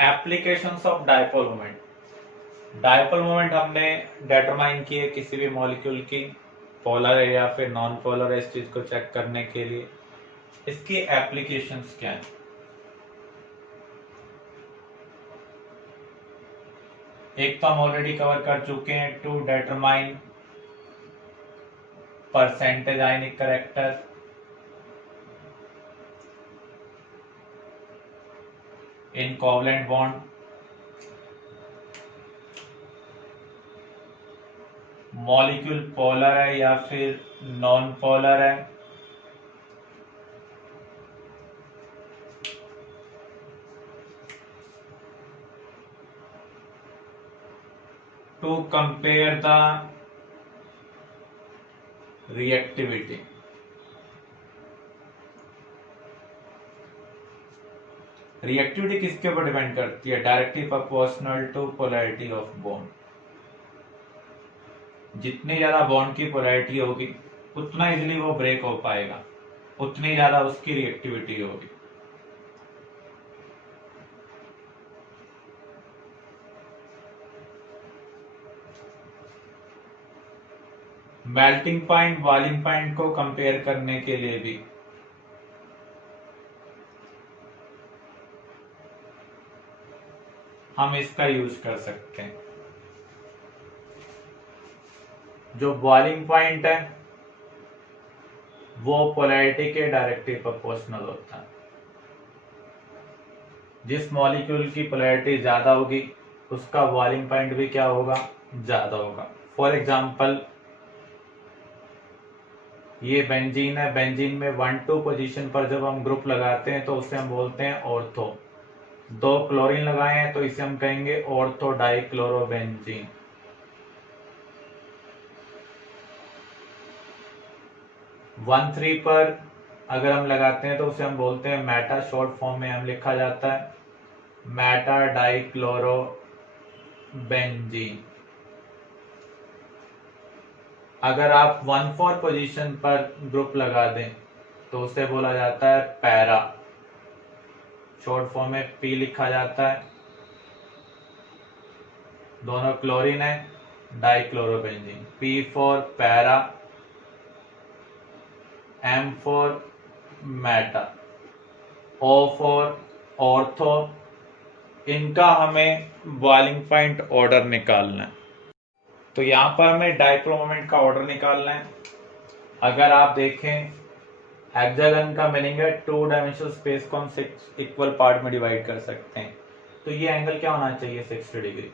Applications of dipole moment. Dipole moment हमने determine की है किसी भी मॉलिक्यूल की, पोलर है या फिर नॉन पोलर है, इस चीज को चेक करने के लिए। इसकी एप्लीकेशंस क्या है? एक तो हम ऑलरेडी कवर कर चुके हैं, to determine percentage ionic character, in covalent bond, molecule polar है या फिर नॉन पोलर है, to compare the reactivity. Reactivity किसके ऊपर डिपेंड करती है? Directly proportional to polarity of bond. जितनी ज्यादा बॉन्ड की पोलैरिटी होगी उतना इजीली वो ब्रेक हो पाएगा, उतनी ज्यादा उसकी रिएक्टिविटी होगी। मेल्टिंग पॉइंट बॉइलिंग पॉइंट को कंपेयर करने के लिए भी हम इसका यूज कर सकते हैं। जो बॉइलिंग पॉइंट है वो पोलैरिटी के डायरेक्टली प्रोपोर्शनल होता है। जिस मॉलिक्यूल की पोलैरिटी ज्यादा होगी उसका बॉइलिंग पॉइंट भी क्या होगा? ज्यादा होगा। फॉर एग्जाम्पल ये बेंजीन है, बेंजीन में 1-2 पोजीशन पर जब हम ग्रुप लगाते हैं तो उसे हम बोलते हैं ऑर्थो। 2 क्लोरीन लगाए हैं तो इसे हम कहेंगे ऑर्थो डाइक्लोरोबेंजीन। वन थ्री पर अगर हम लगाते हैं तो उसे हम बोलते हैं मेटा, शॉर्ट फॉर्म में हम लिखा जाता है मेटा डाइक्लोरोबेंजीन। अगर आप 1-4 पोजीशन पर ग्रुप लगा दें तो उसे बोला जाता है पैरा, शॉर्ट फॉर्म में पी लिखा जाता है। दोनों क्लोरीन है, dichlorobenzene. P for para, M for meta, O for ortho. इनका हमें बॉइलिंग पॉइंट ऑर्डर निकालना है। तो यहां पर हमें डायपोल मोमेंट का ऑर्डर निकालना है। अगर आप देखें हेक्सागन का मीनिंग है 2 डायमेंशनल स्पेस को हम 6 इक्वल पार्ट में डिवाइड कर सकते हैं। तो ये एंगल क्या होना चाहिए? 60 डिग्री।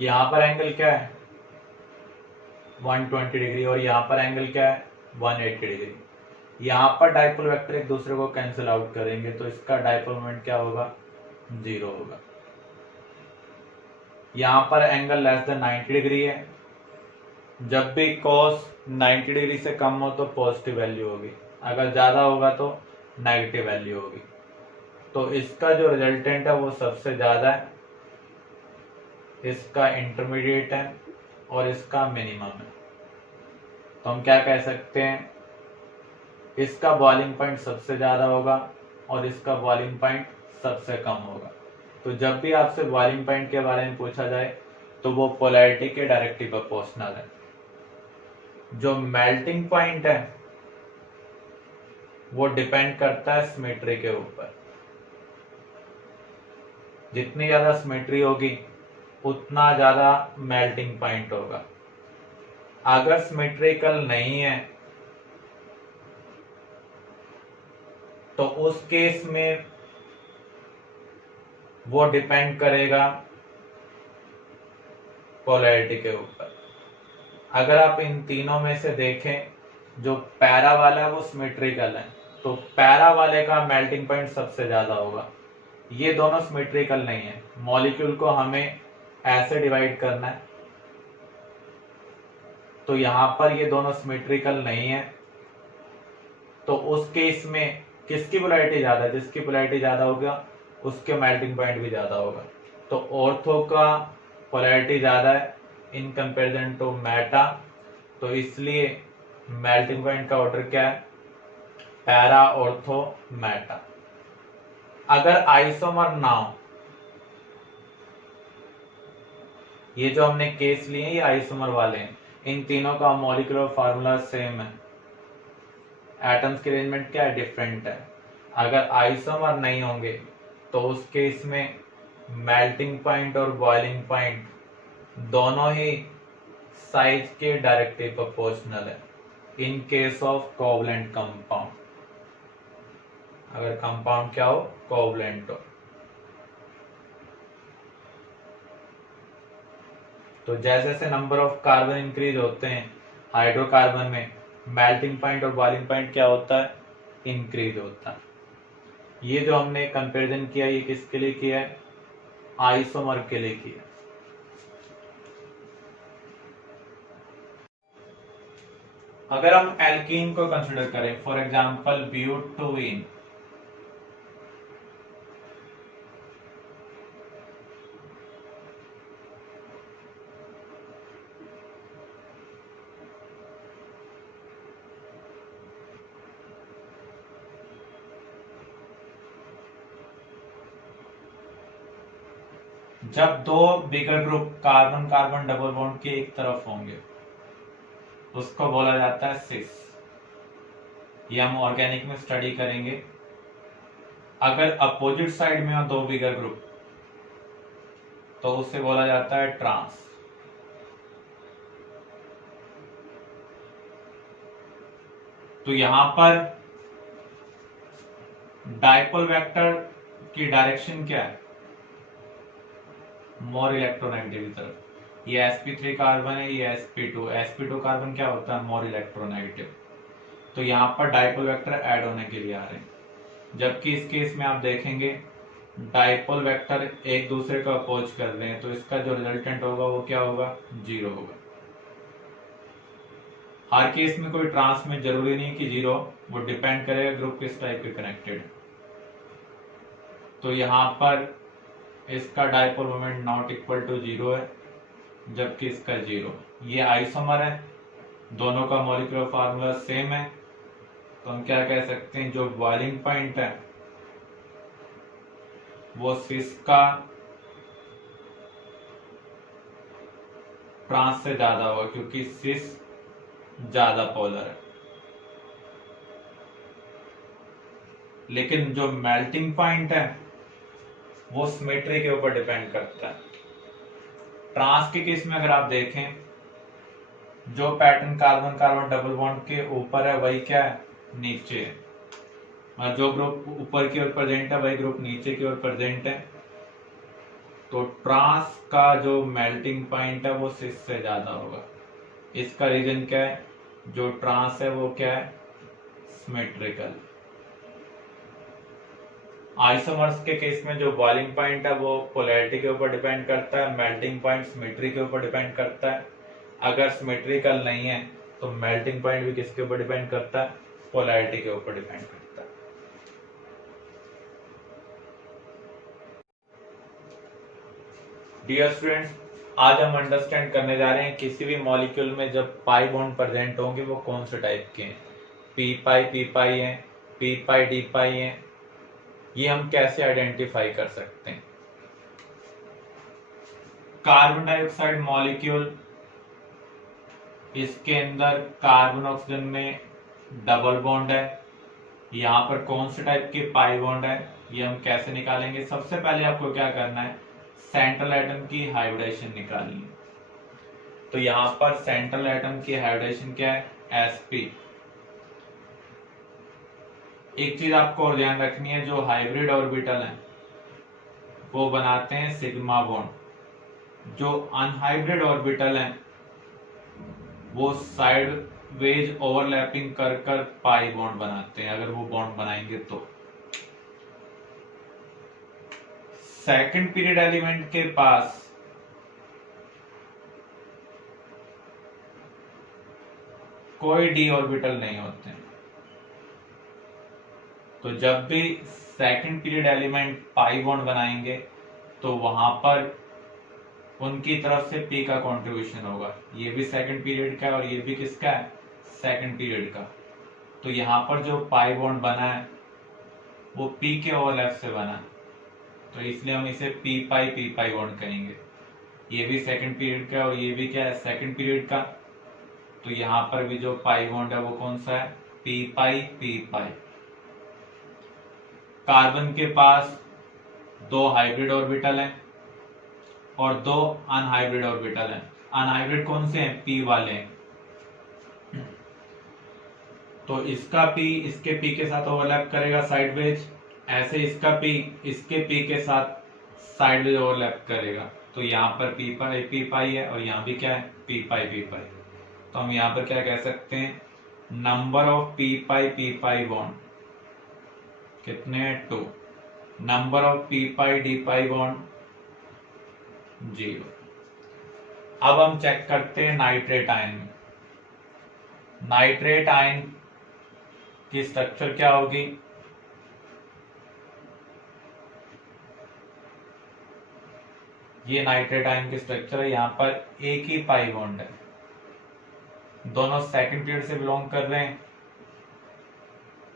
यहां पर एंगल क्या है? 120 डिग्री। और यहां पर एंगल क्या है? 180 डिग्री। यहां पर डायपोल वेक्टर एक दूसरे को कैंसिल आउट करेंगे तो इसका डायपोल मोमेंट क्या होगा? 0 होगा। यहां पर एंगल लेस देन 90 डिग्री है। जब भी cos 90 डिग्री से कम हो तो पॉजिटिव वैल्यू होगी, अगर ज्यादा होगा तो नेगेटिव वैल्यू होगी। तो इसका जो रिजल्टेंट है वो सबसे ज्यादा है, इसका इंटरमीडिएट है और इसका मिनिमम है। तो हम क्या कह सकते हैं? इसका बॉइलिंग पॉइंट सबसे ज्यादा होगा और इसका बॉइलिंग पॉइंट सबसे कम होगा। तो जब भी आपसे बॉइलिंग पॉइंट के बारे में पूछा जाए तो वो पोलैरिटी के डायरेक्टली प्रोपोर्शनल है। जो मेल्टिंग पॉइंट है वो डिपेंड करता है सिमेट्री के ऊपर। जितनी ज्यादा सिमेट्री होगी उतना ज्यादा मेल्टिंग पॉइंट होगा। अगर सिमेट्रिकल नहीं है तो उस केस में वो डिपेंड करेगा पोलैरिटी के ऊपर। अगर आप इन तीनों में से देखें, जो पैरा वाला है वो सिमेट्रिकल है तो पैरा वाले का मेल्टिंग पॉइंट सबसे ज्यादा होगा। ये दोनों सिमेट्रिकल नहीं है। मॉलिक्यूल को हमें ऐसे डिवाइड करना है तो यहां पर ये दोनों सिमेट्रिकल नहीं है। तो उस केस में किसकी पोलैरिटी ज्यादा है? जिसकी पोलैरिटी ज्यादा होगा उसके मेल्टिंग पॉइंट भी ज्यादा होगा। तो ऑर्थो का पोलैरिटी ज्यादा है इन कंपैरिजन टू मेटा, तो इसलिए मेल्टिंग पॉइंट का ऑर्डर क्या है? Para, ortho, Meta. अगर आइसोमर ना हो, ये जो हमने केस लिए हैं ये आइसोमर वाले हैं, इन तीनों का मॉलिक्यूलर फार्मूला सेम है, एटम्स की अरेंजमेंट क्या है, डिफरेंट है। अगर आइसोमर नहीं होंगे तो उस केस में मेल्टिंग पॉइंट और बॉइलिंग पॉइंट दोनों ही साइज के डायरेक्टली प्रोपोर्शनल है in case of covalent compound, अगर कंपाउंड क्या हो, कोवलेंट हो। तो जैसे जैसे नंबर ऑफ कार्बन इंक्रीज होते हैं हाइड्रोकार्बन में, मेल्टिंग पॉइंट और बॉइलिंग पॉइंट क्या होता है, इंक्रीज होता है। ये जो हमने कंपैरिजन किया ये किसके लिए किया है, आइसोमर के लिए किया। अगर हम एल्कीन को कंसिडर करें, फॉर एग्जांपल ब्यूटोइन, जब दो bigger group carbon carbon double bond के एक तरफ होंगे उसको बोला जाता है सिस। ये हम ऑर्गेनिक में स्टडी करेंगे। अगर अपोजिट साइड में हो दो बिगर ग्रुप तो उसे बोला जाता है ट्रांस। तो यहां पर डायपोल वेक्टर की डायरेक्शन क्या है, मोर इलेक्ट्रोनेगेटिव की तरफ। ये sp3 कार्बन है, ये sp2 कार्बन क्या होता है, मोर इलेक्ट्रोनेगेटिव। तो यहाँ पर डायपोल वेक्टर ऐड होने के लिए आ रहे हैं, जबकि इस केस में आप देखेंगे डायपोल वेक्टर एक दूसरे को अपोज कर रहे हैं, तो इसका जो रिजल्टेंट होगा वो क्या होगा, 0 होगा। हर केस में कोई ट्रांस में जरूरी नहीं कि 0, वो डिपेंड करेगा ग्रुप किस टाइप के कनेक्टेड। तो यहाँ पर इसका dipole moment not equal to 0 है, जबकि इसका 0। ये आइसोमर है, दोनों का मॉलिक्यूलर फार्मूला सेम है, तो हम क्या कह सकते हैं, जो बॉइलिंग पॉइंट है वो सिस का ट्रांस से ज्यादा होगा, क्योंकि सिस ज्यादा पोलर है। लेकिन जो मेल्टिंग पॉइंट है वो सिमेट्री के ऊपर डिपेंड करता है। ट्रांस के केस में अगर आप देखें, जो pattern carbon carbon double bond के ऊपर है वही क्या है, नीचे है, और जो ग्रुप ऊपर की ओर प्रेजेंट है वही ग्रुप नीचे की ओर प्रेजेंट है। तो ट्रांस का जो मेल्टिंग पॉइंट है वो सिस से ज्यादा होगा। इसका रीजन क्या है, जो ट्रांस है वो क्या है, सिमेट्रिकल। आइसोमर्स के केस में जो बॉइलिंग पॉइंट है वो पोलैरिटी के ऊपर डिपेंड करता है, मेल्टिंग पॉइंट सिमेट्री के ऊपर डिपेंड करता है। अगर सिमेट्रिकल नहीं है तो मेल्टिंग पॉइंट भी किसके ऊपर डिपेंड करता है, पोलैरिटी के ऊपर डिपेंड करता है। डियर स्टूडेंट्स, आज हम अंडरस्टैंड करने जा रहे हैं किसी भी मॉलिक्यूल में जब पाई बॉन्ड प्रेजेंट होंगे वो कौन से टाइप के हैं, पी पाई है, पी पाई डी पाई है, ये हम कैसे आइडेंटिफाई कर सकते हैं। कार्बन डाइऑक्साइड मॉलिक्यूल, इसके अंदर कार्बन ऑक्सीजन में डबल बॉन्ड है, यहाँ पर कौन से टाइप के पाई बॉन्ड है, ये हम कैसे निकालेंगे। सबसे पहले आपको क्या करना है, सेंट्रल एटम की हाइब्रिडेशन निकालनी है। तो यहाँ पर सेंट्रल एटम की हाइब्रिडेशन क्या है, sp। एक चीज आपको और ध्यान रखनी है, जो हाइब्रिड ऑर्बिटल है वो बनाते हैं सिग्मा बॉन्ड, जो अनहाइब्रिड ऑर्बिटल है वो साइड वेज ओवरलैपिंग कर कर पाई बॉन्ड बनाते हैं, अगर वो बॉन्ड बनाएंगे तो। सेकंड पीरियड एलिमेंट के पास कोई डी ऑर्बिटल नहीं होते हैं, तो जब भी second period element pi bond बनाएंगे तो वहां पर उनकी तरफ से पी का कंट्रीब्यूशन होगा। ये भी सेकंड पीरियड का है और ये भी किसका है, सेकंड पीरियड का। तो यहाँ पर जो पाई बॉन्ड बना है वो पी के ओवरलैप से बना है, तो इसलिए हम इसे पी पाई बॉन्ड कहेंगे। ये भी सेकंड पीरियड का और ये भी क्या है, सेकंड पीरियड का। तो यहाँ पर भी जो पाई बॉन्ड है वो कौन सा है, पी पाई। कार्बन के पास 2 हाइब्रिड ऑर्बिटल हैं और 2 अनहाइब्रिड ऑर्बिटल हैं। अनहाइब्रिड कौन से हैं, पी वाले हैं। तो इसका पी इसके पी के साथ ओवरलैप करेगा साइडवेज, ऐसे इसका पी इसके पी के साथ साइडवेज ओवरलैप करेगा। तो यहाँ पर पी पाई है और यहाँ भी क्या है, पी पाई। तो हम यहाँ पर क्या कह सकते हैं, number of P pi bond कितने हैं, 2। Number of P pi bond 0। अब हम चेक करते हैं नाइट्रेट आयन में। नाइट्रेट आयन की स्ट्रक्चर क्या होगी, ये नाइट्रेट आयन की स्ट्रक्चर है। यहाँ पर एक ही पाई बॉन्ड है, दोनों सेकंड पीरियड से बिलोंग कर रहे हैं,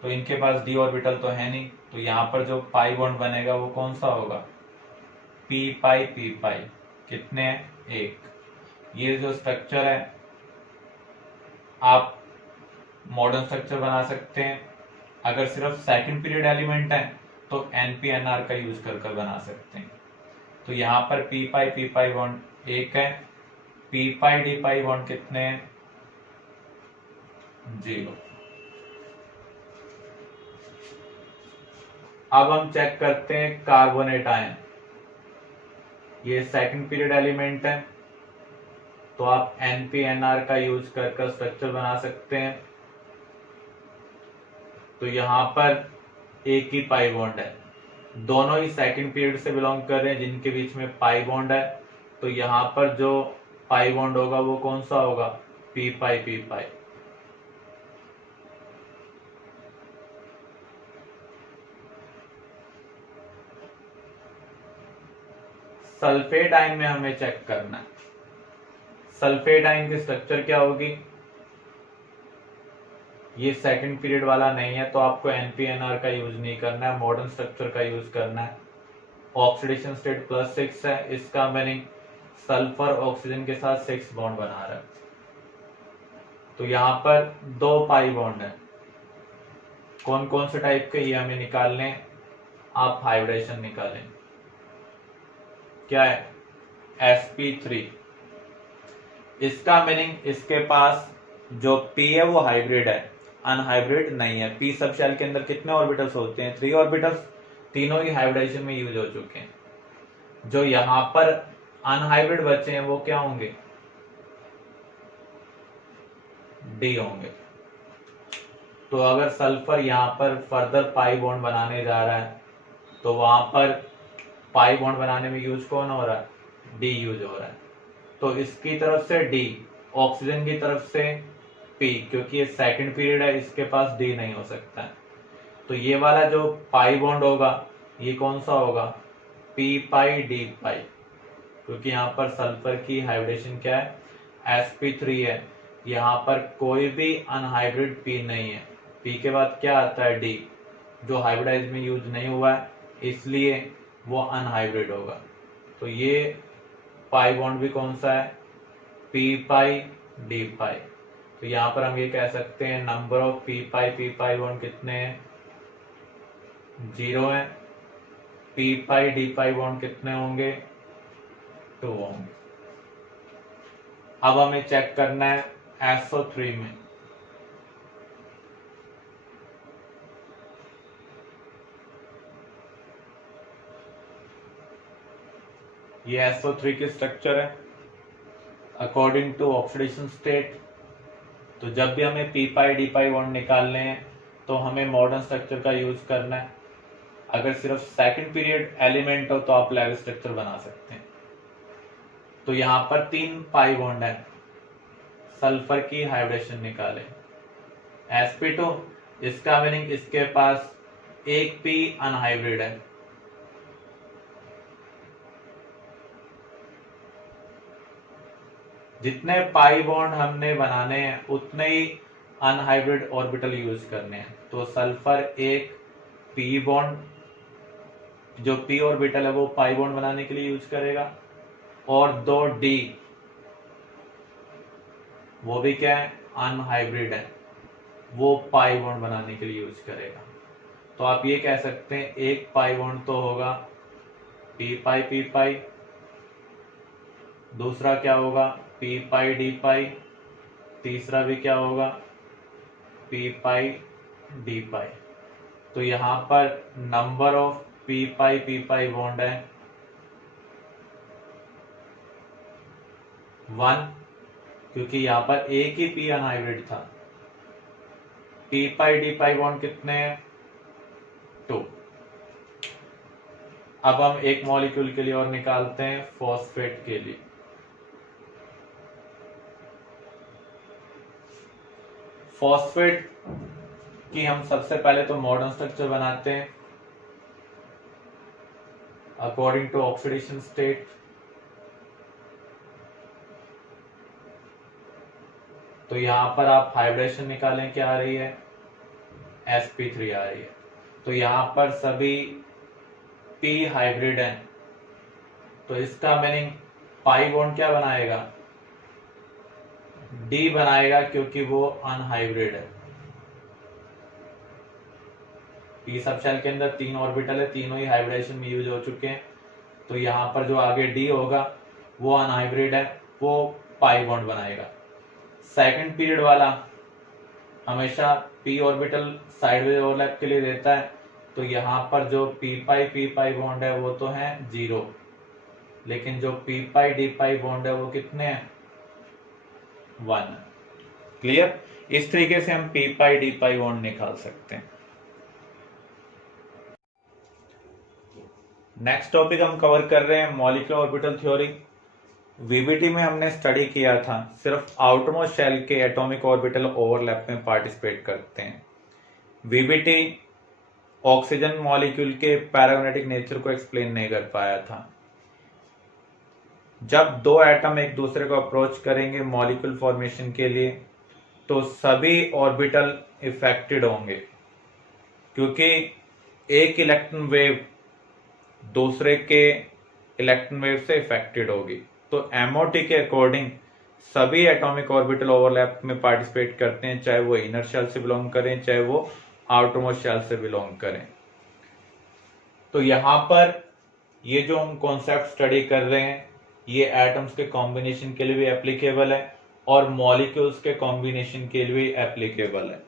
तो इनके पास डी ऑर्बिटल तो है नहीं। तो यहाँ पर जो पाई बॉन्ड बनेगा वो कौन सा होगा, पी पाई कितने हैं, 1। ये जो स्ट्रक्चर है आप मॉडर्न स्ट्रक्चर बना सकते हैं। अगर सिर्फ सेकंड पीरियड एलिमेंट है तो NP-NR का यूज कर बना सकते हैं। तो यहाँ पर पी पाई बॉन्ड 1 है, पी पाई डी पाई बॉन्ड कितने हैं, 0। अब हम चेक करते हैं कार्बोनेट आयन। ये सेकंड पीरियड एलिमेंट है, तो आप NP-NR का यूज कर स्ट्रक्चर बना सकते हैं। तो यहाँ पर एक ही पाई बॉन्ड है, दोनों ही सेकंड पीरियड से बिलोंग कर रहे हैं जिनके बीच में पाई बॉन्ड है। तो यहाँ पर जो पाई बॉन्ड होगा वो कौन सा होगा, पी पाई। सल्फेट आयन में हमें चेक करना है, सल्फेट आयन की स्ट्रक्चर क्या होगी। ये सेकंड पीरियड वाला नहीं है, तो आपको NP-NR का यूज नहीं करना है, मॉडर्न स्ट्रक्चर का यूज करना है। ऑक्सीडेशन स्टेट +6 है, इसका मीनिंग सल्फर ऑक्सीजन के साथ 6 बॉन्ड बना रहा है। तो यहाँ पर 2 पाई बॉन्ड है, कौन कौन से टाइप के ये हमें निकालने, आप हाइब्रिडेशन निकालें। क्या है, sp3। इसका मीनिंग इसके पास जो p है वो हाइब्रिड है, अनहाइब्रिड नहीं है। p सब शेल के अंदर कितने ऑर्बिटल्स होते हैं, 3 ऑर्बिटल्स, तीनों ही हाइब्रिडेशन में यूज हो चुके हैं। जो यहाँ पर अनहाइब्रिड बचे हैं वो क्या होंगे, डी होंगे। तो अगर सल्फर यहाँ पर फर्दर पाई बॉन्ड बनाने जा रहा है तो वहां पर पाई बॉन्ड बनाने में यूज कौन हो रहा है, डी यूज हो रहा है। तो इसकी तरफ से डी, ऑक्सीजन की तरफ से पी, क्योंकि ये सेकंड पीरियड है इसके पास डी नहीं हो सकता है। तो ये वाला जो पाई बॉन्ड होगा ये कौन सा होगा, पी पाई डी पाई, क्योंकि यहाँ पर सल्फर की हाइब्रिडेशन क्या है, sp3 है। यहाँ पर कोई भी अनहाइब्रिड p नहीं है, p के बाद क्या आता है, d, जो हाइब्रिडाइज में यूज नहीं हुआ है इसलिए वो अनहाइब्रिड होगा। तो ये पाई बॉन्ड भी कौन सा है, पी पाई डी पाई। तो यहाँ पर हम ये कह सकते हैं number of P pi bond कितने हैं, 0 है। पी पाई डी पाई बॉन्ड कितने होंगे, 2 होंगे। अब हमें चेक करना है SO3 में। ये SO3 की स्ट्रक्चर है अकॉर्डिंग टू ऑक्सीडेशन स्टेट। तो जब भी हमें पी पाई डी पाई बॉन्ड निकालने हैं तो हमें मॉडर्न स्ट्रक्चर का यूज करना है। अगर सिर्फ सेकंड पीरियड एलिमेंट हो तो आप लेविस स्ट्रक्चर बना सकते हैं। तो यहाँ पर 3 पाई बॉन्ड है, सल्फर की हाइब्रिडेशन निकाले, sp2, इसका मीनिंग इसके पास एक p अनहाइब्रिड है। जितने पाई बॉन्ड हमने बनाने हैं उतने ही अनहाइब्रिड ऑर्बिटल यूज करने हैं। तो सल्फर 1 पी बॉन्ड, जो पी ऑर्बिटल है वो पाई बॉन्ड बनाने के लिए यूज करेगा, और दो डी वो भी क्या है, अनहाइब्रिड है, वो पाई बॉन्ड बनाने के लिए यूज करेगा। तो आप ये कह सकते हैं एक पाई बॉन्ड तो होगा पी पाई, दूसरा क्या होगा पी पाई डी पाई, तीसरा भी क्या होगा पी पाई डी पाई। तो यहां पर number of P pi bond है 1, क्योंकि यहां पर एक ही पी अनहाइब्रिड था। पी पाई डी पाई बॉन्ड कितने हैं 2। अब हम एक मॉलिक्यूल के लिए और निकालते हैं, फॉस्फेट के लिए। फॉस्फेट की हम सबसे पहले तो मॉडर्न स्ट्रक्चर बनाते हैं अकॉर्डिंग टू ऑक्सीडेशन स्टेट। तो यहां पर आप हाइब्रिडेशन निकालें, क्या आ रही है sp3 आ रही है। तो यहां पर सभी p हाइब्रिड है, तो इसका मीनिंग पाई बॉन्ड क्या बनाएगा d बनाएगा, क्योंकि वो अनहाइब्रिड है। p सब शेल के अंदर 3 ऑर्बिटल है, तीनों ही हाइब्रिडेशन में यूज हो चुके हैं। तो यहाँ पर जो आगे d होगा वो अनहाइब्रिड है, वो पाई बॉन्ड बनाएगा। सेकंड पीरियड वाला हमेशा p ऑर्बिटल साइडवेज ओवरलैप के लिए देता है। तो यहाँ पर जो p पाई बॉन्ड है वो तो है 0, लेकिन जो p पाई डी पाई बॉन्ड है वो कितने हैं 1। क्लियर? इस तरीके से हम p पाई डी पाई बॉन्ड निकाल सकते हैं। नेक्स्ट टॉपिक हम कवर कर रहे हैं मॉलिक्यूलर ऑर्बिटल थ्योरी। वीबीटी में हमने स्टडी किया था सिर्फ आउटरमोस्ट शेल के एटॉमिक ऑर्बिटल ओवरलैप में पार्टिसिपेट करते हैं। वीबीटी ऑक्सीजन मॉलिक्यूल के पैरामैग्नेटिक नेचर को एक्सप्लेन नहीं कर पाया था। जब दो एटम एक दूसरे को अप्रोच करेंगे मॉलिक्यूल फॉर्मेशन के लिए तो सभी ऑर्बिटल इफेक्टेड होंगे, क्योंकि एक इलेक्ट्रॉन वेव दूसरे के इलेक्ट्रॉन वेव से इफेक्टेड होगी। तो एमओटी के अकॉर्डिंग सभी एटॉमिक ऑर्बिटल ओवरलैप में पार्टिसिपेट करते हैं, चाहे वो इनर शेल से बिलोंग करें चाहे वो आउटरमोस्ट शेल से बिलोंग करें। तो यहां पर ये जो हम कॉन्सेप्ट स्टडी कर रहे हैं ये एटम्स के कॉम्बिनेशन के लिए भी एप्लीकेबल है और मॉलिक्यूल्स के कॉम्बिनेशन के लिए भी एप्लीकेबल है।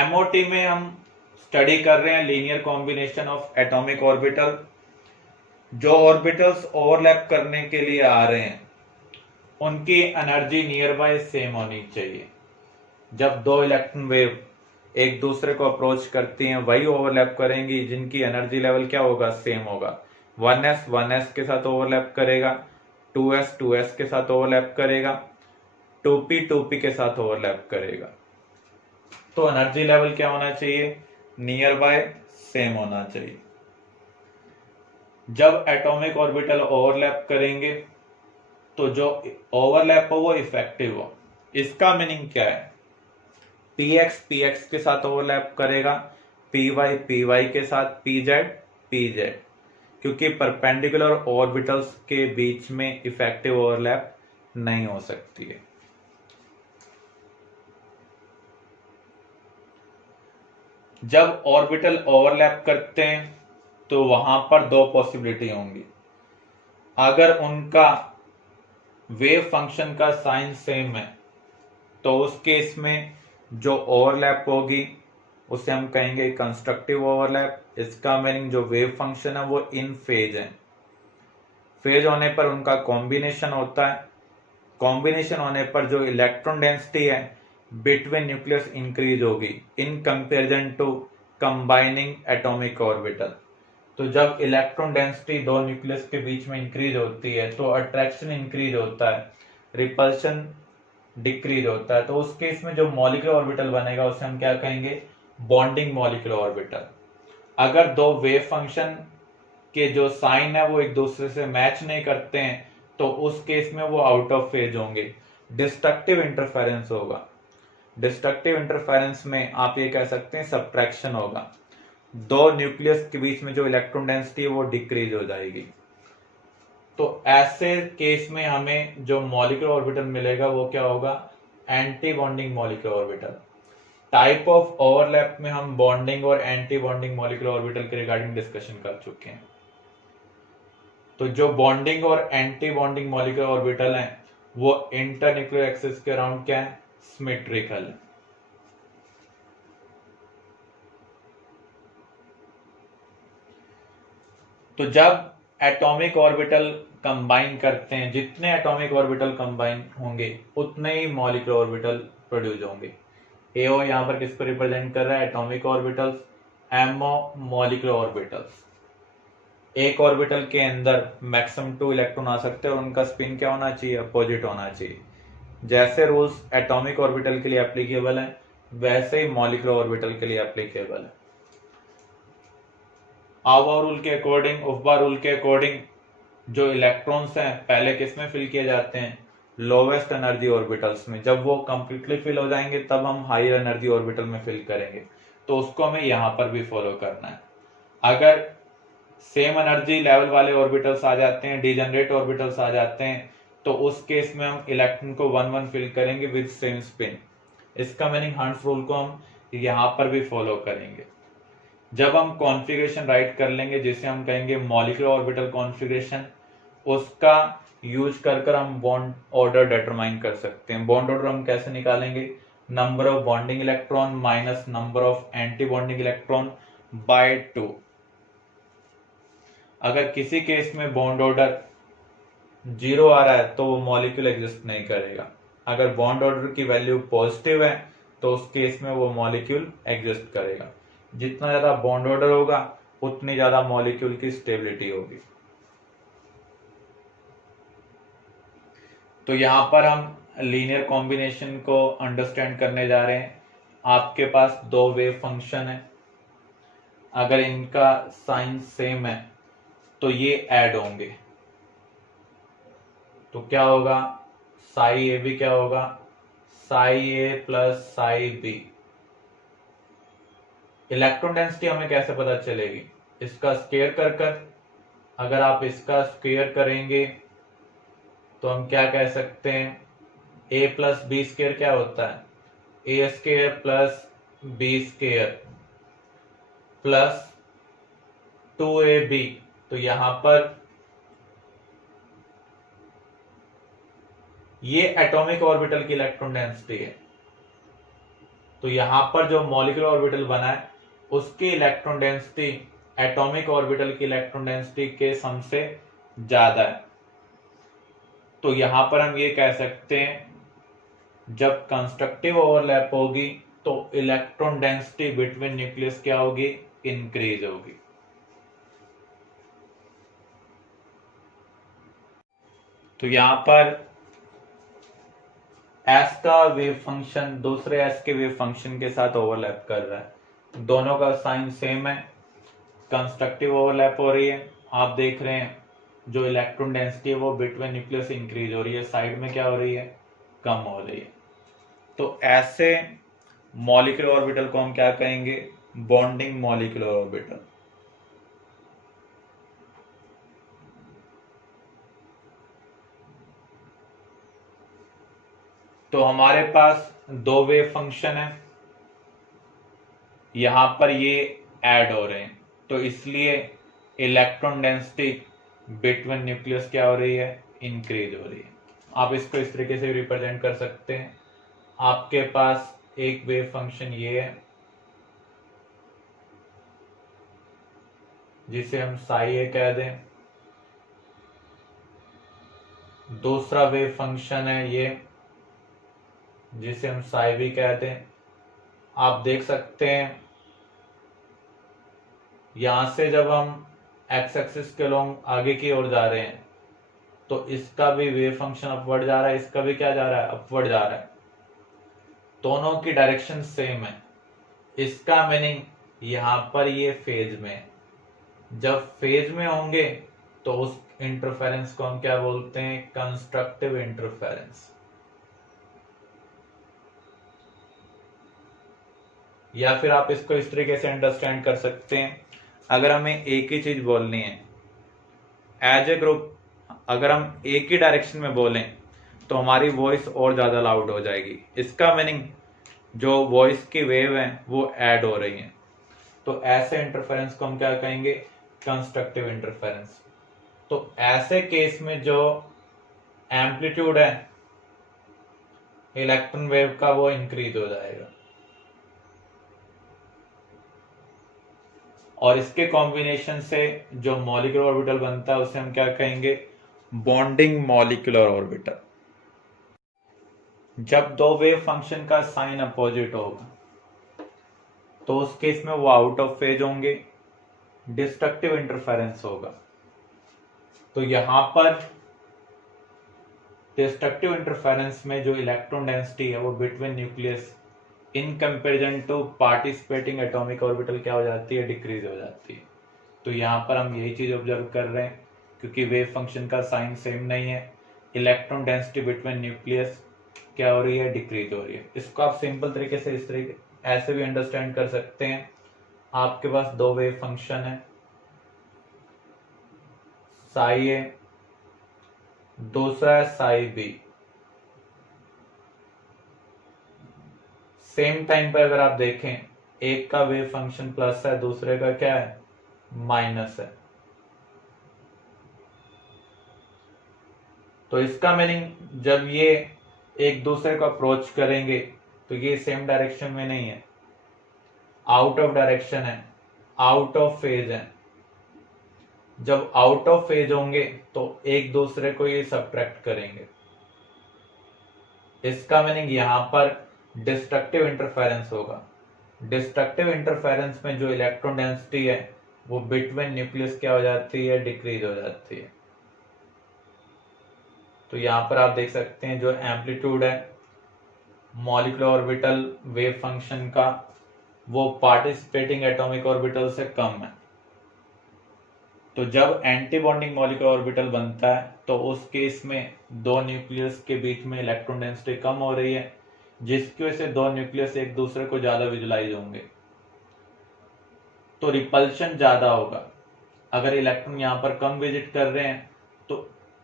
एमओटी में हम स्टडी कर रहे हैं linear combination of atomic orbital. जो ऑर्बिटल्स ओवरलैप करने के लिए आ रहे हैं उनकी एनर्जी नियर बाय सेम होनी चाहिए। जब दो इलेक्ट्रॉन वेव एक दूसरे को अप्रोच करती हैं वही ओवरलैप करेंगी जिनकी एनर्जी लेवल क्या होगा सेम होगा। 1s के साथ ओवरलैप करेगा, 2s के साथ ओवरलैप करेगा, 2p के साथ ओवरलैप करेगा। तो एनर्जी लेवल क्या होना चाहिए नियर बाय सेम होना चाहिए। जब एटॉमिक ऑर्बिटल ओवरलैप करेंगे तो जो ओवरलैप हो वो इफेक्टिव हो। इसका मीनिंग क्या है px के साथ ओवरलैप करेगा, py के साथ, pz, क्योंकि परपेंडिकुलर ऑर्बिटल्स के बीच में इफेक्टिव ओवरलैप नहीं हो सकती है। जब ऑर्बिटल ओवरलैप करते हैं तो वहां पर दो पॉसिबिलिटी होंगी। अगर उनका वेव फंक्शन का साइन सेम है तो उस केस में जो ओवरलैप होगी उसे हम कहेंगे कंस्ट्रक्टिव ओवरलैप। इसका मीनिंग जो वेव फंक्शन है वो इन फेज है। फेज होने पर उनका कॉम्बिनेशन होता है। कॉम्बिनेशन होने पर जो इलेक्ट्रॉन डेंसिटी है बिटवीन न्यूक्लियस इंक्रीज होगी in comparison to combining atomic orbital. तो जब इलेक्ट्रॉन डेंसिटी दो न्यूक्लियस के बीच में इंक्रीज होती है तो अट्रैक्शन इंक्रीज होता है, रिपल्शन डिक्रीज होता है। तो उस केस में जो मॉलिक्यूलर ऑर्बिटल बनेगा उसे हम क्या कहेंगे बॉन्डिंग मॉलिक्यूलर ऑर्बिटल। अगर दो वेव फंक्शन के जो साइन है वो एक दूसरे से मैच नहीं करते हैं तो उस केस में वो आउट ऑफ फेज होंगे, डिस्ट्रक्टिव इंटरफेरेंस होगा। डिस्ट्रक्टिव इंटरफेरेंस में आप ये कह सकते हैं सब्ट्रैक्शन होगा, दो न्यूक्लियस के बीच में जो इलेक्ट्रॉन डेंसिटी है वो डिक्रीज हो जाएगी। तो ऐसे केस में हमें जो मॉलिक्यूलर ऑर्बिटल मिलेगा वो क्या होगा, anti bonding molecular orbital. Type of overlap में हम बॉन्डिंग और एंटी बॉन्डिंग मॉलिक्यूलर ऑर्बिटल के रिगार्डिंग डिस्कशन कर चुके हैं। तो जो बॉन्डिंग और एंटी बॉन्डिंग मॉलिक्यूलर ऑर्बिटल हैं वो इंटरन्यूक्लियर एक्सिस के अराउंड क्या है, सिमेट्रिकल है। तो जब एटॉमिक ऑर्बिटल कंबाइन करते हैं, जितने एटॉमिक ऑर्बिटल कंबाइन होंगे उतने ही मॉलिक्यूलर ऑर्बिटल प्रोड्यूस होंगे। एओ यहां पर किसको रिप्रेजेंट कर रहा है, atomic orbitals, MO molecular orbitals. एक ऑर्बिटल के अंदर मैक्सिमम 2 इलेक्ट्रॉन आ सकते हैं और उनका स्पिन क्या होना चाहिए, अपोजिट होना चाहिए। जैसे रूल्स एटॉमिक ऑर्बिटल के लिए एप्लीकेबल है वैसे ही मॉलिक्यूलर ऑर्बिटल के लिए एप्लीकेबल है। आवा रूल के अकॉर्डिंग, उफबा रूल के अकॉर्डिंग जो इलेक्ट्रॉन्स हैं पहले किस में फिल किए जाते हैं, लोवेस्ट एनर्जी ऑर्बिटल्स में। जब वो कंप्लीटली फिल हो जाएंगे तब हम हायर एनर्जी ऑर्बिटल में फिल करेंगे। तो उसको हमें यहां पर भी फॉलो करना है। अगर सेम एनर्जी लेवल वाले ऑर्बिटल्स आ जाते हैं, डिजेनरेट ऑर्बिटल्स आ जाते हैं, तो उस केस में हम इलेक्ट्रॉन को 1-1 फिल करेंगे विद सेम स्पिन। इसका मीनिंग हंट्स रूल को हम यहां पर भी फॉलो करेंगे। जब हम कॉन्फ़िगरेशन राइट कर लेंगे जिसे हम कहेंगे मॉलिक्यूलर ऑर्बिटल कॉन्फ़िगरेशन, उसका यूज कर हम बॉन्ड ऑर्डर डिटरमाइन कर सकते हैं। बॉन्ड ऑर्डर हम कैसे निकालेंगे, number of bonding electron minus number of anti bonding electron by 2। अगर किसी केस में बॉन्ड ऑर्डर 0 आ रहा है तो वो मॉलिक्यूल एग्जिस्ट नहीं करेगा। अगर बॉन्ड ऑर्डर की वैल्यू पॉजिटिव है तो उस केस में वो मॉलिक्यूल एग्जिस्ट करेगा। जितना ज्यादा बॉन्ड ऑर्डर होगा उतनी ज्यादा मॉलिक्यूल की स्टेबिलिटी होगी। तो यहां पर हम लीनियर कॉम्बिनेशन को अंडरस्टैंड करने जा रहे हैं। आपके पास दो वेव फंक्शन है, अगर इनका साइन सेम है तो ये ऐड होंगे। तो क्या होगा, साई ए भी क्या होगा, psi A plus psi B. Electron density हमें कैसे पता चलेगी, इसका स्क्वायर कर अगर आप इसका स्क्वायर करेंगे तो हम क्या कह सकते हैं, ए प्लस बी स्क्वायर क्या होता है, a square plus b square plus 2ab। तो यहां पर ये एटॉमिक ऑर्बिटल की इलेक्ट्रॉन डेंसिटी है। तो यहां पर जो मॉलिक्यूलर ऑर्बिटल बना है उसकी इलेक्ट्रॉन डेंसिटी एटॉमिक ऑर्बिटल की इलेक्ट्रॉन डेंसिटी के सम से ज्यादा है। तो यहां पर हम ये कह सकते हैं जब कंस्ट्रक्टिव ओवरलैप होगी तो इलेक्ट्रॉन डेंसिटी बिटवीन न्यूक्लियस क्या होगी, इंक्रीज होगी। तो यहां पर एस का वेव फंक्शन दूसरे एस के वेव फंक्शन के साथ ओवरलैप कर रहा है, दोनों का साइन सेम है, कंस्ट्रक्टिव ओवरलैप हो रही है। आप देख रहे हैं जो इलेक्ट्रॉन डेंसिटी है वो बिटवीन न्यूक्लियस इंक्रीज हो रही है, साइड में क्या हो रही है, कम हो रही है। तो ऐसे मॉलिक्यूलर ऑर्बिटल को हम क्या कहेंगे, बॉन्डिंग मॉलिक्यूलर ऑर्बिटल। तो हमारे पास दो वेव फंक्शन है, यहां पर ये ऐड हो रहे हैं, तो इसलिए इलेक्ट्रॉन डेंसिटी बिटवीन न्यूक्लियस क्या हो रही है, इंक्रीज हो रही है। आप इसको इस तरीके से रिप्रेजेंट कर सकते हैं। आपके पास एक वेव फंक्शन ये है जिसे हम साई ए कह दें, दूसरा वेव फंक्शन है ये जिसे हम साई बी कहते हैं। आप देख सकते हैं यहां से जब हम एक्स एक्सिस के लॉन्ग आगे की ओर जा रहे हैं तो इसका भी वेव फंक्शन अपवर्ड जा रहा है, इसका भी क्या जा रहा है, अपवर्ड जा रहा है। दोनों की डायरेक्शन सेम है। इसका मीनिंग यहां पर ये फेज में है। जब फेज में होंगे तो उस इंटरफेरेंस को हम क्या बोलते हैं, कंस्ट्रक्टिव इंटरफेरेंस। या फिर आप इसको इस तरीके से अंडरस्टैंड कर सकते हैं, अगर हमें एक ही चीज बोलनी है एज ए ग्रुप, अगर हम एक ही डायरेक्शन में बोलें तो हमारी वॉइस और ज्यादा लाउड हो जाएगी। इसका मीनिंग जो वॉइस की वेव है वो ऐड हो रही है। तो ऐसे इंटरफेरेंस को हम क्या कहेंगे, कंस्ट्रक्टिव इंटरफेरेंस। तो ऐसे केस में जो एम्पलीट्यूड है इलेक्ट्रॉन वेव का वो इंक्रीज हो जाएगा, और इसके कॉम्बिनेशन से जो मॉलिक्यूलर ऑर्बिटल बनता है उसे हम क्या कहेंगे, बॉन्डिंग मॉलिक्यूलर ऑर्बिटल। जब दो वेव फंक्शन का साइन अपोजिट होगा तो उस केस में वो आउट ऑफ फेज होंगे, डिस्ट्रक्टिव इंटरफेरेंस होगा। तो यहां पर डिस्ट्रक्टिव इंटरफेरेंस में जो इलेक्ट्रॉन डेंसिटी है वो between nucleus in comparison to participating atomic orbital क्या हो जाती है, डिक्रीज हो जाती है। तो यहाँ पर हम यही चीज ऑब्जर्व कर रहे हैं, क्योंकि वेव फंक्शन का साइन सेम नहीं है, इलेक्ट्रॉन डेंसिटी बिटवीन न्यूक्लियस क्या हो रही है, डिक्रीज हो रही है। इसको आप सिंपल तरीके से इस तरीके ऐसे भी अंडरस्टैंड कर सकते हैं, आपके पास दो वेव फंक्शन है, साई ए, दूसरा है साई बी। सेम टाइम पर अगर आप देखें, एक का वेव फंक्शन प्लस है, दूसरे का क्या है, माइनस है। तो इसका मीनिंग जब ये एक दूसरे को अप्रोच करेंगे तो ये सेम डायरेक्शन में नहीं है, आउट ऑफ डायरेक्शन है, आउट ऑफ फेज है। जब आउट ऑफ फेज होंगे तो एक दूसरे को ये सब्ट्रैक्ट करेंगे। इसका मीनिंग यहां पर डिस्ट्रक्टिव इंटरफेरेंस होगा। डिस्ट्रक्टिव इंटरफेरेंस में जो इलेक्ट्रॉन डेंसिटी है वो बिटवीन न्यूक्लियस क्या हो जाती है, डिक्रीज हो जाती है। तो यहां पर आप देख सकते हैं जो एम्पलीट्यूड है मॉलिक्यूलर ऑर्बिटल वेव फंक्शन का वो पार्टिसिपेटिंग एटॉमिक ऑर्बिटल से कम है। तो जब एंटी बॉन्डिंग मॉलिक्यूलर ऑर्बिटल बनता है तो उस केस में दो न्यूक्लियस के बीच में इलेक्ट्रॉन डेंसिटी कम हो रही है, जिसकी वजह से दो न्यूक्लियस एक दूसरे को ज्यादा विजुलाइज होंगे, तो रिपल्शन ज्यादा होगा। अगर इलेक्ट्रॉन यहां पर कम विजिट कर रहे हैं तो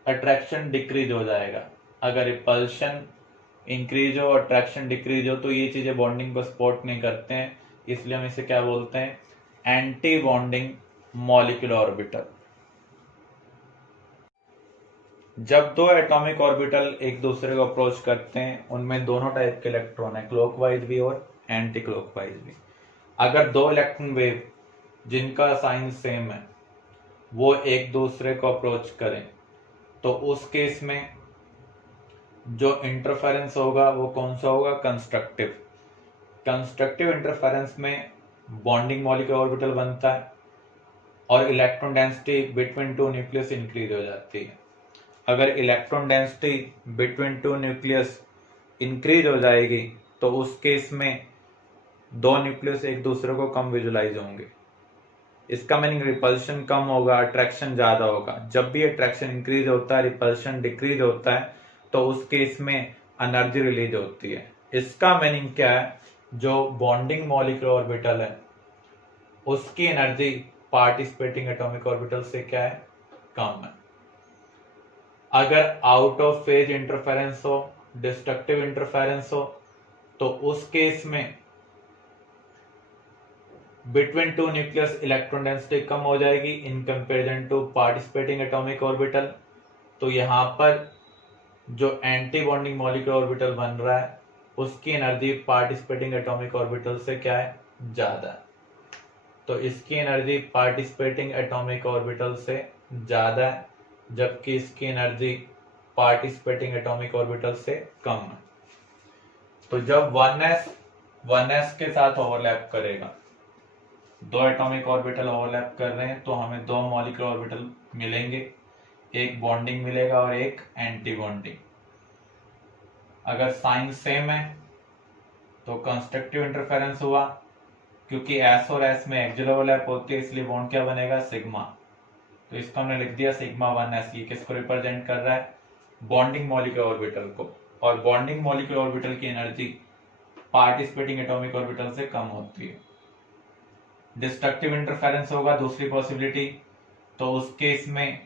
अट्रैक्शन डिक्रीज हो जाएगा। अगर रिपल्शन इंक्रीज हो, अट्रैक्शन डिक्रीज हो, तो ये चीजें बॉन्डिंग को सपोर्ट नहीं करते हैं, इसलिए हम इसे क्या बोलते हैं, एंटी बॉन्डिंग मॉलिक्यूलर ऑर्बिटल। जब दो एटॉमिक ऑर्बिटल एक दूसरे को अप्रोच करते हैं उनमें दोनों टाइप के इलेक्ट्रॉन है, क्लॉकवाइज भी और एंटी क्लॉकवाइज भी। अगर दो इलेक्ट्रॉन वेव जिनका साइन सेम है वो एक दूसरे को अप्रोच करें तो उस केस में जो इंटरफेरेंस होगा वो कौन सा होगा, कंस्ट्रक्टिव। कंस्ट्रक्टिव इंटरफेरेंस में बॉन्डिंग मॉलिक्यूलर ऑर्बिटल बनता है और electron density between two nucleus increase हो जाती है। अगर electron density between two nucleus increase हो जाएगी तो उस केस में दो न्यूक्लियस एक दूसरे को कम विजुलाइज होंगे। इसका मीनिंग रिपल्शन कम होगा, अट्रैक्शन ज्यादा होगा। जब भी अट्रैक्शन इंक्रीज होता है, रिपल्शन डिक्रीज होता है, तो उस केस में एनर्जी रिलीज होती है। इसका मीनिंग क्या है, जो बॉन्डिंग मॉलिक्यूलर ऑर्बिटल है उसकी एनर्जी पार्टिसिपेटिंग एटॉमिक ऑर्बिटल से क्या है, कम है। अगर आउट ऑफ फेज इंटरफेरेंस हो, डिस्ट्रक्टिव इंटरफेरेंस हो, तो उस केस में between two nucleus electron density कम हो जाएगी in comparison to participating atomic orbital. तो यहां पर जो एंटी बॉन्डिंग मॉलिक्यूलर ऑर्बिटल बन रहा है उसकी एनर्जी पार्टिसिपेटिंग एटॉमिक ऑर्बिटल से क्या है, ज्यादा है। तो इसकी एनर्जी पार्टिसिपेटिंग एटॉमिक ऑर्बिटल से ज्यादा है, जबकि इसकी एनर्जी पार्टिसिपेटिंग एटॉमिक ऑर्बिटल से कम है। तो जब 1s के साथ ओवरलैप करेगा, दो एटॉमिक ऑर्बिटल ओवरलैप कर रहे हैं तो हमें दो मॉलिक्यूलर ऑर्बिटल मिलेंगे, एक बॉन्डिंग मिलेगा और एक एंटी बॉन्डिंग। अगर साइन सेम है तो कंस्ट्रक्टिव इंटरफेरेंस हुआ, क्योंकि s और s में एक्सियल ओवरलैप होती है इसलिए बॉन्ड क्या बनेगा, सिग्मा। तो इसको हमने लिख दिया सिग्मा 1s। ये किसको रिप्रेजेंट कर रहा है, बॉन्डिंग मॉलिक्यूलर ऑर्बिटल को। और बॉन्डिंग मॉलिक्यूलर ऑर्बिटल की एनर्जी पार्टिसिपेटिंग एटॉमिक ऑर्बिटल से कम होती है। डिस्ट्रक्टिव इंटरफेरेंस होगा दूसरी पॉसिबिलिटी, तो उस केस में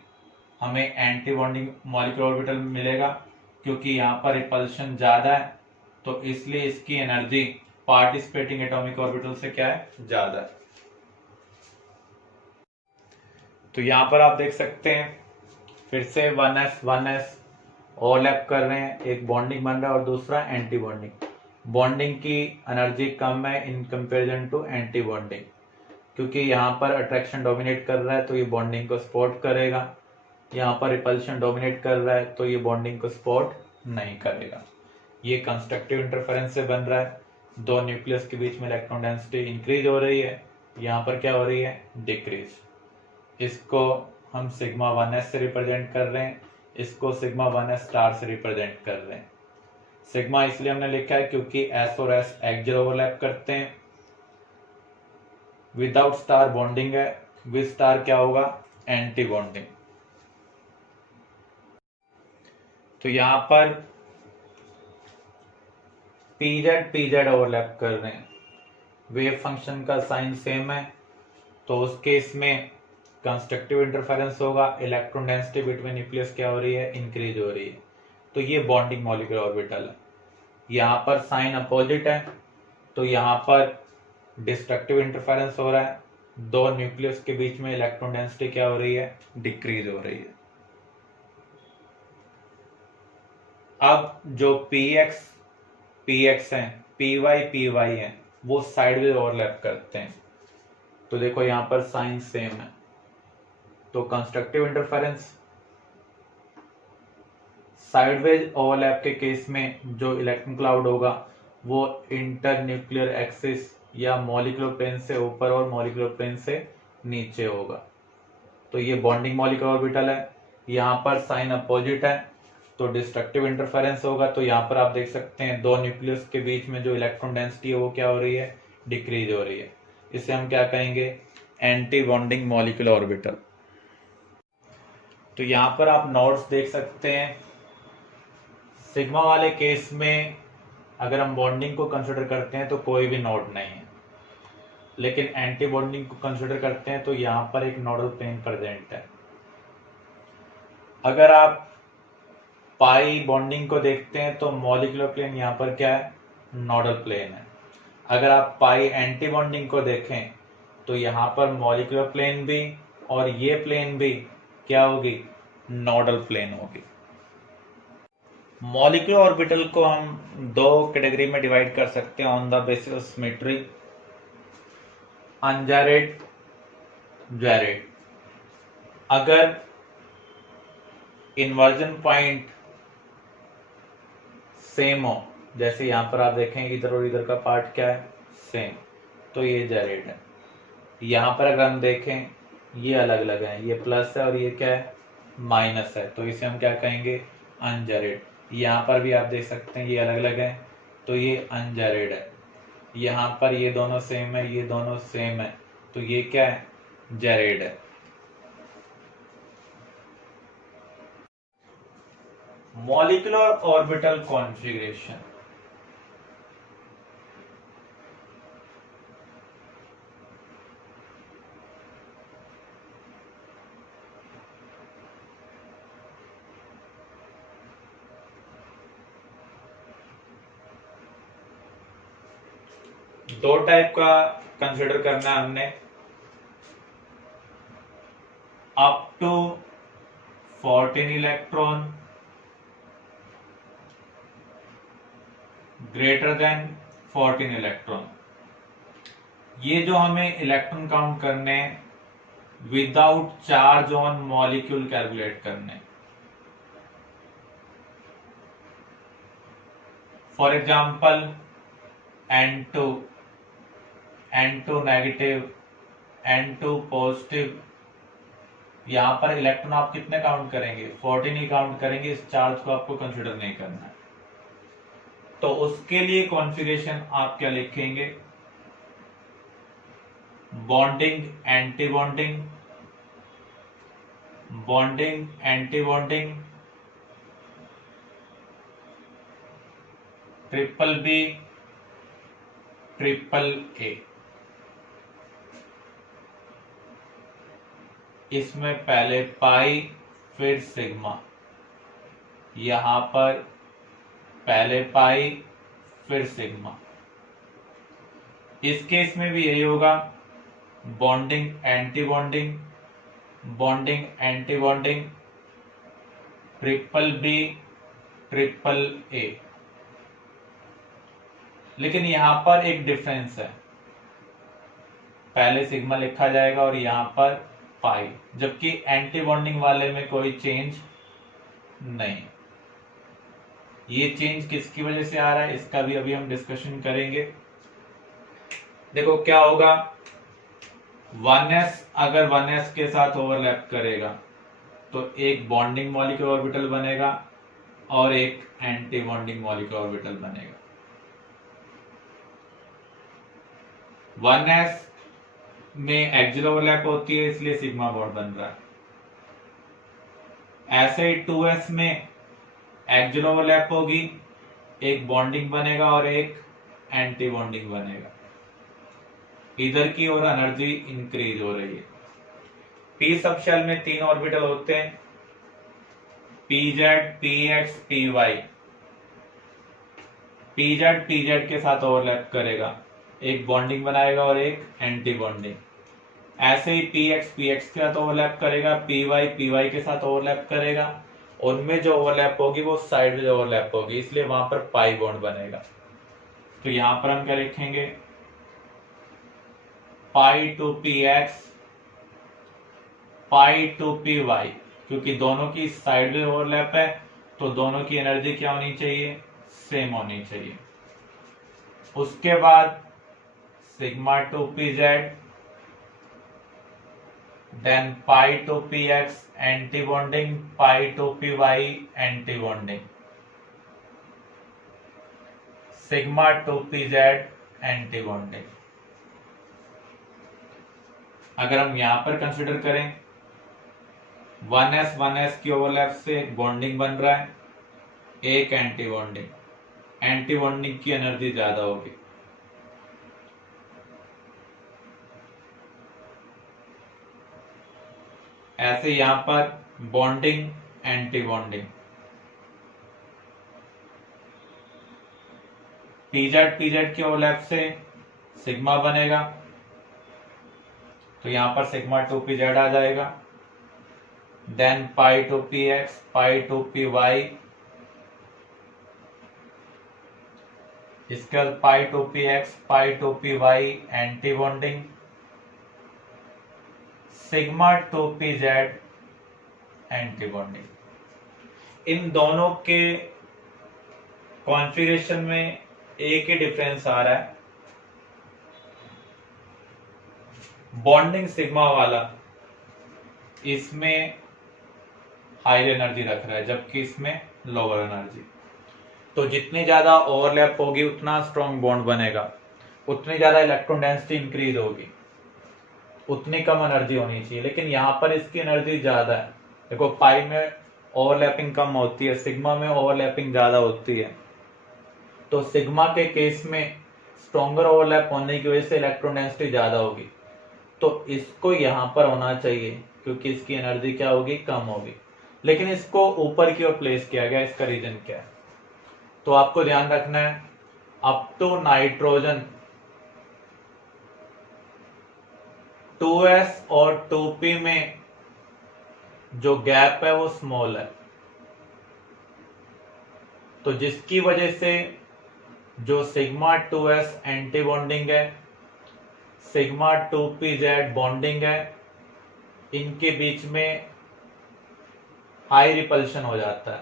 हमें एंटी बॉन्डिंग मॉलिक्यूलर ऑर्बिटल मिलेगा, क्योंकि यहाँ पर रिपल्शन ज्यादा है, तो इसलिए इसकी एनर्जी पार्टिसिपेटिंग एटॉमिक ऑर्बिटल से क्या है, ज्यादा है। तो यहाँ पर आप देख सकते हैं फिर से 1s ओवरलैप कर रहे हैं, एक बॉन्डिंग बन रहा है और दूसरा एंटी बॉन्डिंग। बॉन्डिंग की एनर्जी कम है in comparison to anti bonding, क्योंकि यहाँ पर अट्रैक्शन डोमिनेट कर रहा है तो ये बॉन्डिंग को सपोर्ट करेगा, यहाँ पर रिपल्शन डोमिनेट कर रहा है तो ये बॉन्डिंग को सपोर्ट नहीं करेगा। ये कंस्ट्रक्टिव इंटरफेरेंस से बन रहा है, दो न्यूक्लियस के बीच में इलेक्ट्रॉन डेंसिटी इंक्रीज हो रही है, यहाँ पर क्या हो रही है, डिक्रीज। इसको हम सिग्मा 1s से रिप्रेजेंट कर रहे हैं, इसको सिग्मा 1s स्टार से रिप्रेजेंट कर रहे हैं। सिग्मा इसलिए हमने लिखा है क्योंकि s और s एक्सियल ओवरलैप करते हैं, विदाउट स्टार बॉन्डिंग है, विद स्टार क्या होगा, एंटी बॉन्डिंग। तो यहां पर pz ओवरलैप कर रहे हैं, वेव फंक्शन का साइन सेम है, तो उस केस में कंस्ट्रक्टिव इंटरफेरेंस होगा, इलेक्ट्रॉन डेंसिटी बिटवीन न्यूक्लियस क्या हो रही है, इंक्रीज हो रही है, तो ये बॉन्डिंग मॉलिक्यूलर ऑर्बिटल है। यहाँ पर साइन अपोजिट है, तो यहाँ पर डिस्ट्रक्टिव इंटरफेरेंस हो रहा है, दो न्यूक्लियस के बीच में इलेक्ट्रॉन डेंसिटी क्या हो रही है, डिक्रीज हो रही है। अब जो px है, py है, वो साइडवेज ओवरलैप करते हैं, तो देखो यहां पर साइन सेम है, तो कंस्ट्रक्टिव इंटरफेरेंस साइडवेज ओवरलैप के केस में जो इलेक्ट्रॉन क्लाउड होगा वो इंटर न्यूक्लियर एक्सिस या मॉलिक्यूलर प्लेन से ऊपर और मॉलिक्यूलर प्लेन से नीचे होगा, तो ये बॉन्डिंग मॉलिक्यूलर ऑर्बिटल है। यहाँ पर साइन अपोजिट है, तो डिस्ट्रक्टिव इंटरफेरेंस होगा, तो यहाँ पर आप देख सकते हैं दो न्यूक्लियस के बीच में जो इलेक्ट्रॉन डेंसिटी है वो क्या हो रही है, डिक्रीज हो रही है। इसे हम क्या कहेंगे, एंटी बॉन्डिंग मॉलिक्यूलर ऑर्बिटल। तो यहाँ पर आप नोड्स देख सकते हैं, सिग्मा वाले केस में अगर हम बॉन्डिंग को कंसिडर करते हैं तो कोई भी नोड नहीं है, लेकिन एंटी बॉन्डिंग को कंसिडर करते हैं तो यहाँ पर एक नोडल प्लेन प्रेजेंट है। अगर आप पाई बॉन्डिंग को देखते हैं तो मॉलिक्यूलर प्लेन यहाँ पर क्या है, नोडल प्लेन है। अगर आप पाई एंटी बॉन्डिंग को देखें तो यहाँ पर मॉलिक्यूलर प्लेन भी और ये प्लेन भी क्या होगी, नोडल प्लेन होगी। मॉलिक्यूलर ऑर्बिटल को हम दो कैटेगरी में डिवाइड कर सकते हैं on the basis of symmetry, ungerade, gerade. अगर इन्वर्जन पॉइंट सेम हो, जैसे यहां पर आप देखें इधर और इधर का पार्ट क्या है, सेम, तो ये जायरेट है। यहां पर अगर हम देखें ये अलग अलग है, ये प्लस है और ये क्या है, माइनस है, तो इसे हम क्या कहेंगे, अनजायरेट। यहाँ पर भी आप देख सकते हैं ये अलग अलग है, तो ये अनजायरेट है। यहाँ पर ये दोनों सेम है, ये दोनों सेम है, तो ये क्या है, जायरेट है। मॉलिक्यूलर ऑर्बिटल कॉन्फ़िगरेशन, दो टाइप का कंसिडर करना है हमने, up to 14 electron, greater than 14 electron. ये जो हमें इलेक्ट्रॉन काउंट करने without charge on molecule calculate करने। For example N2 negative, N2 positive, यहां पर इलेक्ट्रॉन आप कितने काउंट करेंगे, 14 ही काउंट करेंगे, इस चार्ज को आपको कंसिडर नहीं करना है। तो उसके लिए कॉन्फ़िगरेशन आप क्या लिखेंगे, bonding anti bonding, bonding anti bonding, triple B triple A. इसमें पहले पाई फिर सिग्मा, यहां पर पहले पाई फिर सिग्मा। इस केस में भी यही होगा, bonding anti bonding, bonding anti bonding, triple B triple A. लेकिन यहां पर एक डिफरेंस है, पहले सिग्मा लिखा जाएगा और यहां पर पाई, जबकि एंटी बॉन्डिंग वाले में कोई चेंज नहीं। ये चेंज किसकी वजह से आ रहा है इसका भी अभी हम डिस्कशन करेंगे। देखो क्या होगा, 1s अगर 1s के साथ ओवरलैप करेगा तो एक बॉन्डिंग मॉलिक्यूलर ऑर्बिटल बनेगा और एक एंटी बॉन्डिंग मॉलिक्यूलर ऑर्बिटल बनेगा। 1s में एक्सियल ओवरलैप होती है इसलिए सिग्मा बॉन्ड बन रहा है। ऐसे ही 2s में एक्सियल ओवरलैप होगी, एक बॉन्डिंग बनेगा और एक एंटी बॉन्डिंग बनेगा। इधर की ओर एनर्जी इंक्रीज हो रही है। पी सब शेल में 3 ऑर्बिटल होते हैं, P Z, P X, P Y. P Z P Z के साथ ओवरलैप करेगा, एक बॉन्डिंग बनाएगा और एक एंटी बॉन्डिंग। ऐसे ही पीएक्स पीएक्स के साथ ओवरलैप करेगा, पीवाई पीवाई के साथ ओवरलैप करेगा। उनमें जो ओवरलैप होगी वो साइड में ओवरलैप होगी, इसलिए वहां पर पाई बॉन्ड बनेगा। तो यहां पर हम क्या लिखेंगे, pi two P x, pi two P y. क्योंकि दोनों की साइड में ओवरलैप है तो दोनों की एनर्जी क्या होनी चाहिए, सेम होनी चाहिए। उसके बाद sigma two P Z, then pi two P X anti bonding, pi two P Y anti bonding, sigma two P Z anti bonding. अगर हम यहां पर कंसिडर करें 1s की ओवरलैप से बॉन्डिंग बन रहा है, एक एंटी बॉन्डिंग, एंटी बॉन्डिंग की एनर्जी ज्यादा होगी। ऐसे यहां पर bonding anti bonding, p z p z की ओवरलैप से सिग्मा बनेगा तो यहां पर सिग्मा टू पी जेड आ जाएगा, then pi two P x, pi two P y, इसके बाद pi two P x, pi two P Y anti bonding, sigma two P Z anti bonding. इन दोनों के कॉन्फ़िगरेशन में एक ही डिफरेंस आ रहा है, बॉन्डिंग सिग्मा वाला इसमें हायर एनर्जी रख रहा है जबकि इसमें लोअर एनर्जी। तो जितनी ज्यादा ओवरलैप होगी उतना स्ट्रॉन्ग बॉन्ड बनेगा, उतनी ज्यादा इलेक्ट्रॉन डेंसिटी इंक्रीज होगी, उतनी कम एनर्जी होनी चाहिए। लेकिन यहां पर इसकी एनर्जी ज्यादा है। देखो पाई में ओवरलैपिंग कम होती है, सिग्मा में ओवरलैपिंग ज्यादा होती है। तो सिग्मा के केस में स्ट्रॉन्गर ओवरलैप होने की वजह से इलेक्ट्रॉन डेंसिटी ज्यादा होगी, तो इसको यहां पर होना चाहिए क्योंकि इसकी एनर्जी क्या होगी, कम होगी। लेकिन इसको ऊपर की ओर प्लेस किया गया, इसका रीजन क्या है? तो आपको ध्यान रखना है, अप टू नाइट्रोजन 2s और 2p में जो गैप है वो स्मॉल है, तो जिसकी वजह से जो सिग्मा 2s एंटी बॉन्डिंग है, सिग्मा 2pz बॉन्डिंग है, इनके बीच में हाई रिपल्शन हो जाता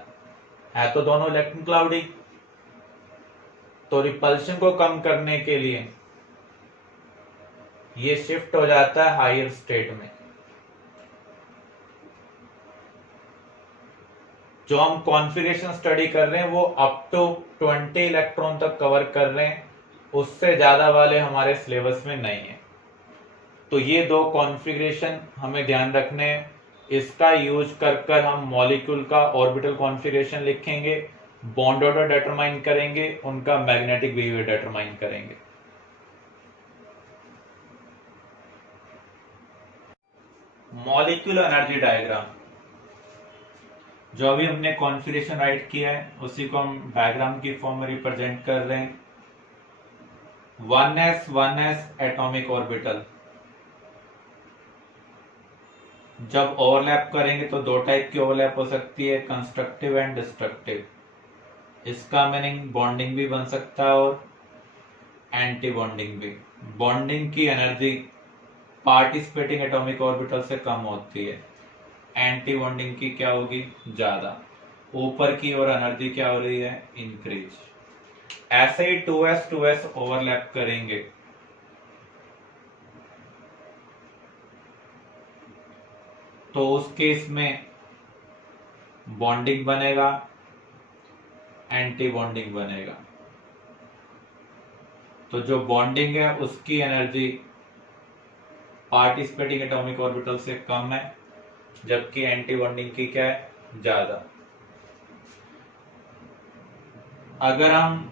है तो दोनों इलेक्ट्रॉन क्लाउडी। तो रिपल्शन को कम करने के लिए ये शिफ्ट हो जाता है हायर स्टेट में। जो हम कॉन्फ़िगरेशन स्टडी कर रहे हैं वो अप टू 20 इलेक्ट्रॉन तक कवर कर रहे हैं, उससे ज्यादा वाले हमारे सिलेबस में नहीं है। तो ये दो कॉन्फ़िगरेशन हमें ध्यान रखने हैं, इसका यूज कर हम मॉलिक्यूल का ऑर्बिटल कॉन्फ़िगरेशन लिखेंगे, बॉन्ड ऑर्डर डिटरमाइन करेंगे, उनका मैग्नेटिक बिहेवियर डिटरमाइन करेंगे। मॉलिक्यूलर एनर्जी डायग्राम, जो अभी हमने कॉन्फ़िगरेशन राइट किया है उसी को हम डायग्राम की फॉर्म में रिप्रेजेंट कर रहे हैं। 1s एटॉमिक ऑर्बिटल जब ओवरलैप करेंगे तो दो टाइप की ओवरलैप हो सकती है, कंस्ट्रक्टिव एंड डिस्ट्रक्टिव। इसका मीनिंग बॉन्डिंग भी बन सकता है और एंटी बॉन्डिंग भी। बॉन्डिंग की एनर्जी पार्टिसिपेटिंग एटॉमिक ऑर्बिटल से कम होती है, एंटी बॉन्डिंग की क्या होगी, ज्यादा। ऊपर की ओर एनर्जी क्या हो रही है, इंक्रीज। ऐसे ही 2s ओवरलैप करेंगे तो उस केस में बॉन्डिंग बनेगा, एंटी बॉन्डिंग बनेगा। तो जो बॉन्डिंग है उसकी एनर्जी पार्टिसिपेटिंग एटॉमिक ऑर्बिटल से कम है, जबकि एंटी बॉन्डिंग की क्या है, ज्यादा। अगर हम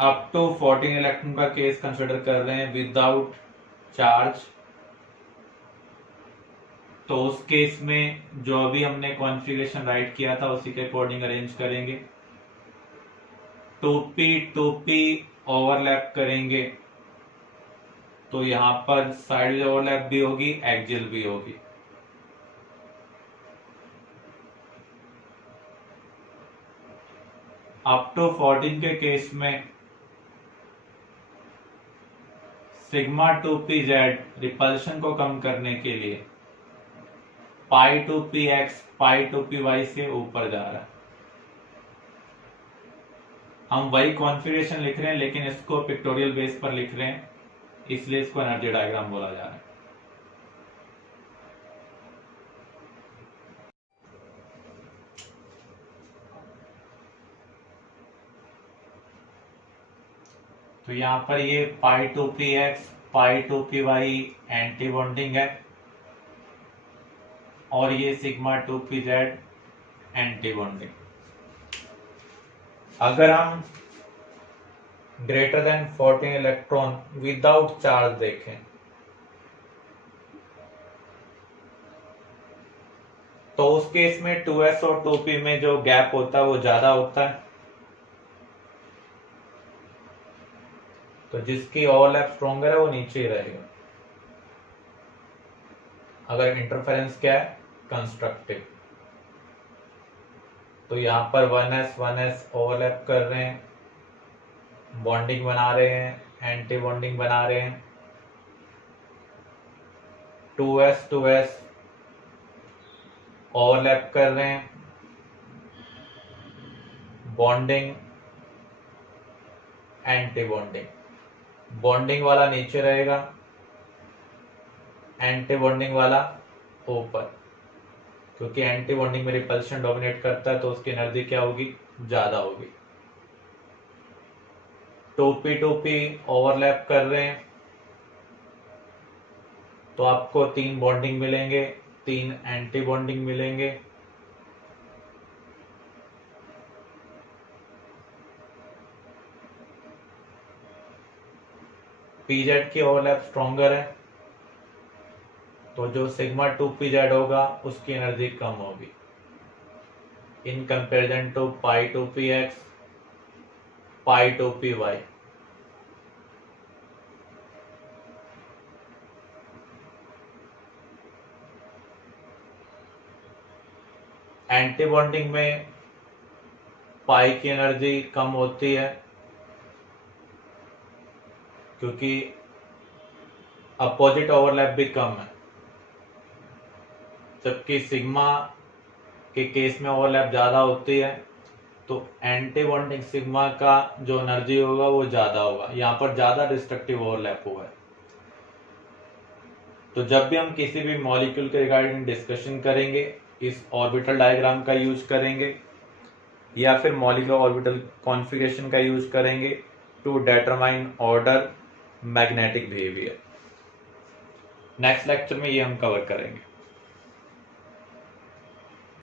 अप टू 14 इलेक्ट्रॉन का केस कंसिडर कर रहे हैं विदाउट चार्ज, तो उस केस में जो अभी हमने कॉन्फ़िगरेशन राइट किया था उसी के अकॉर्डिंग अरेंज करेंगे। 2p ओवरलैप करेंगे तो यहां पर साइड ओवरलैप भी होगी, एक्सियल भी होगी। अप टू 14 के केस में सिग्मा 2pz रिपल्शन को कम करने के लिए पाई 2px पाई 2py से ऊपर जा रहा है। हम वही कॉन्फ़िगरेशन लिख रहे हैं लेकिन इसको पिक्टोरियल बेस पर लिख रहे हैं, इसलिए इसको एनर्जी डायग्राम बोला जा रहा है। तो यहां पर ये पाई 2px pi 2py anti bonding है और ये सिग्मा 2pz एंटी बॉन्डिंग। अगर हम greater than 14 electron without charge देखें तो उस केस में 2s और 2p में जो गैप होता है वो ज्यादा होता है, तो जिसकी ओवरलैप स्ट्रॉन्गर है वो नीचे ही रहेगा। अगर इंटरफेरेंस क्या है, कंस्ट्रक्टिव, तो यहां पर 1s ओवरलैप कर रहे हैं, बॉन्डिंग बना रहे हैं, एंटी बॉन्डिंग बना रहे हैं। 2s ओवरलैप कर रहे हैं, बॉन्डिंग, एंटी बॉन्डिंग। बॉन्डिंग वाला नीचे रहेगा, एंटी बॉन्डिंग वाला ऊपर, क्योंकि एंटी बॉन्डिंग में रिपल्शन डोमिनेट करता है तो उसकी एनर्जी क्या होगी, ज्यादा होगी। 2p ओवरलैप कर रहे हैं तो आपको 3 बॉन्डिंग मिलेंगे, 3 एंटी बॉन्डिंग मिलेंगे। pz की ओवरलैप स्ट्रॉन्गर है तो जो सिग्मा 2pz होगा उसकी एनर्जी कम होगी in comparison to pi 2px pi 2py। Anti bonding में पाई की एनर्जी कम होती है क्योंकि अपोजिट ओवरलैप भी कम है, जबकि सिग्मा के केस में ओवरलैप ज्यादा होती है तो एंटी बॉन्डिंग सिग्मा का जो एनर्जी होगा वो ज्यादा होगा। यहाँ पर ज्यादा डिस्ट्रक्टिव ओवरलैप हुआ है। तो जब भी हम किसी भी मॉलिक्यूल के रिगार्डिंग डिस्कशन करेंगे इस ऑर्बिटल डायग्राम का यूज करेंगे या फिर मॉलिक्यूलर ऑर्बिटल कॉन्फ़िगरेशन का यूज करेंगे to determine order, magnetic behaviour. Next lecture में ये हम कवर करेंगे।